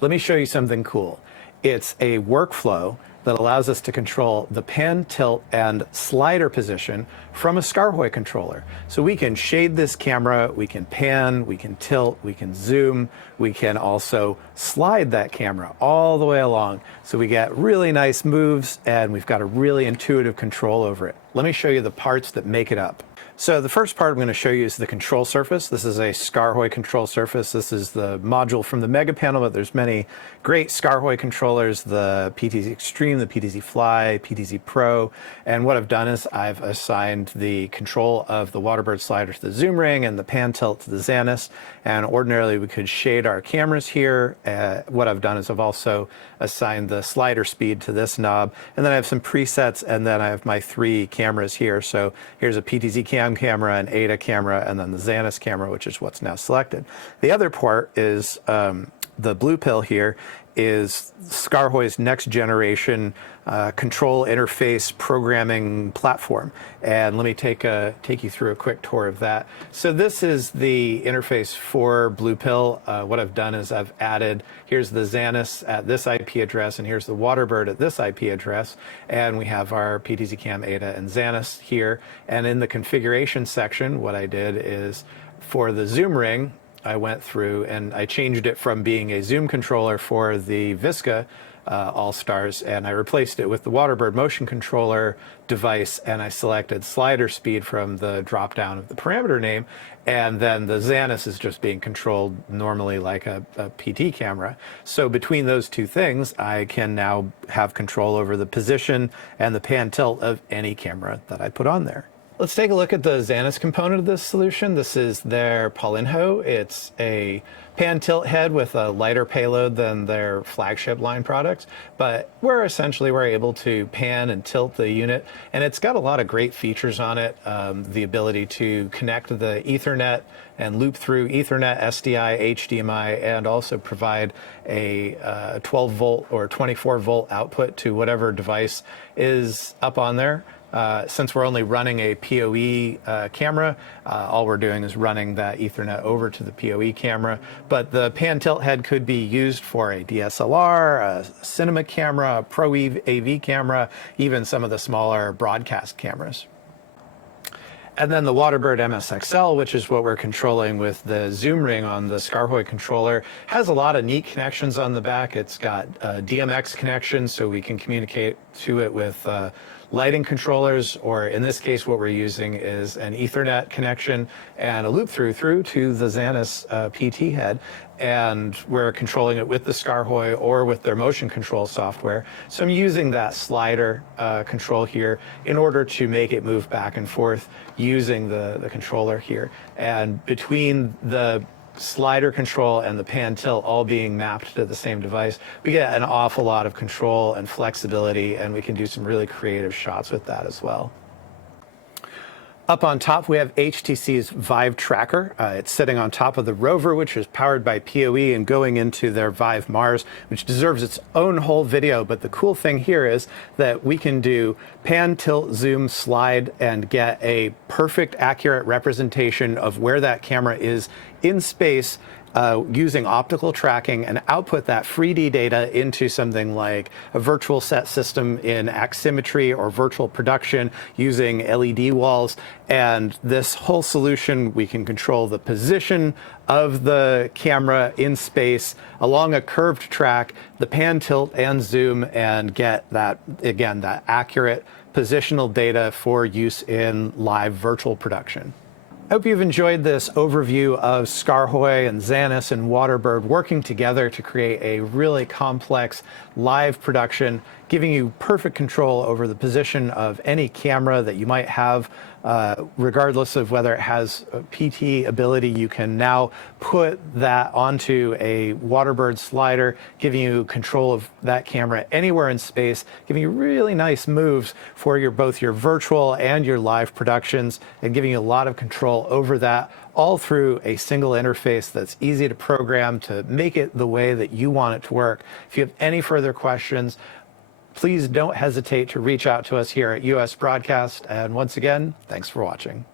let me show you something cool. It's a workflow that allows us to control the pan, tilt, and slider position from a Skaarhoj controller. So we can shade this camera, we can pan, we can tilt, we can zoom, we can also slide that camera all the way along. So we get really nice moves and we've got a really intuitive control over it. Let me show you the parts that make it up. So the first part I'm going to show you is the control surface. This is a Skaarhoj control surface. This is the module from the Mega Panel, but there's many great Skaarhoj controllers, the PTZ Extreme, the PTZ Fly, PTZ Pro. And what I've done is I've assigned the control of the Waterbird slider to the zoom ring and the pan tilt to the Zanus. And ordinarily we could shade our cameras here. What I've done is I've also assigned the slider speed to this knob. And then I have some presets, and then I have my 3 cameras here. So here's a PTZ camera, an ADA camera, and then the Zanus camera, which is what's now selected. The other part is the blue pill here is Skaarhoj's next generation control interface programming platform. And let me take you through a quick tour of that. So this is the interface for Blue Pill. What I've done is I've added, here's the Zanus at this IP address, and here's the Waterbird at this IP address. And we have our PTZ Cam, ADA, and Zanus here. And in the configuration section, what I did is for the zoom ring, I went through and I changed it from being a zoom controller for the Visca All-Stars, and I replaced it with the Waterbird motion controller device, and I selected slider speed from the drop down of the parameter name, and then the Zanus is just being controlled normally like a PT camera. So between those two things, I can now have control over the position and the pan tilt of any camera that I put on there. Let's take a look at the Zanus component of this solution. This is their Paulinho. It's a pan tilt head with a lighter payload than their flagship line products, but we're able to pan and tilt the unit, and it's got a lot of great features on it. The ability to connect the Ethernet and loop through Ethernet, SDI, HDMI, and also provide a 12 volt or 24 volt output to whatever device is up on there. Since we're only running a PoE camera, all we're doing is running that Ethernet over to the PoE camera. But the pan tilt head could be used for a DSLR, a cinema camera, a Pro AV camera, even some of the smaller broadcast cameras. And then the Waterbird MSXL, which is what we're controlling with the zoom ring on the Skaarhoj controller, has a lot of neat connections on the back. It's got DMX connections, so we can communicate to it with lighting controllers, or in this case, what we're using is an Ethernet connection and a loop through to the Zanus PT head. And we're controlling it with the Skaarhoj or with their motion control software. So I'm using that slider control here in order to make it move back and forth using the controller here. And between the slider control and the pan tilt all being mapped to the same device, we get an awful lot of control and flexibility, and we can do some really creative shots with that as well. Up on top, we have HTC's Vive tracker. It's sitting on top of the rover, which is powered by PoE and going into their Vive Mars, which deserves its own whole video. But the cool thing here is that we can do pan, tilt, zoom, slide, and get a perfect, accurate representation of where that camera is in space using optical tracking, and output that 3D data into something like a virtual set system in Aximetry or virtual production using LED walls. And this whole solution, we can control the position of the camera in space along a curved track, the pan, tilt, and zoom, and get that, again, that accurate positional data for use in live virtual production. I hope you've enjoyed this overview of Skaarhoj and Zanus and Waterbird working together to create a really complex live production, giving you perfect control over the position of any camera that you might have, regardless of whether it has a PT ability. You can now put that onto a Waterbird slider, giving you control of that camera anywhere in space, giving you really nice moves for both your virtual and your live productions, and giving you a lot of control over that, all through a single interface that's easy to program to make it the way that you want it to work. If you have any further questions, please don't hesitate to reach out to us here at US Broadcast. And once again, thanks for watching.